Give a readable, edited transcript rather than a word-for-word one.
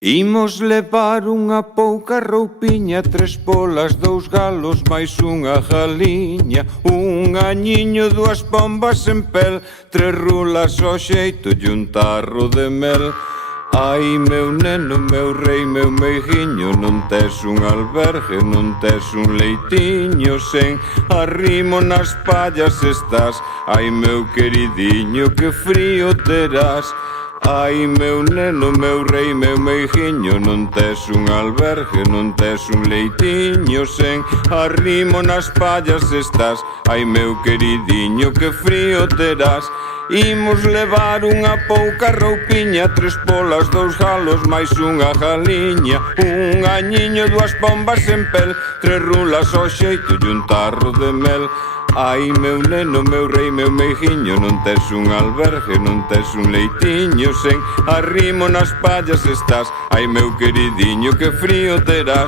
Imos levar unha pouca roupiña, 3 polas, 2 galos, máis unha galiña, un añiño, 2 pombas en pel, 3 rulas ao xeito e un tarro de mel. Ai, meu neno, meu rei, meu meigiño, non tes un albergue, non tes un leitiño, sen arrimo nas pallas estás. Ai, meu queridiño, que frío terás. Ai, meu neno, meu rei, meu meigiño, non tes un albergue, non tes un leitiño, sen arrimo nas pallas estás. Ai, meu queridiño, que frío terás. Imos levar unha pouca roupiña, 3 polas, 2 galos, máis unha galiña, un añiño, 2 pombas en pel, 3 rulas ao xeito e un tarro de mel. Ai, meu neno, meu rei, meu meigiño, non tes un albergue, non tes un leitiño, sen arrimo nas pallas estás. Ai, meu queridiño, que frío terás.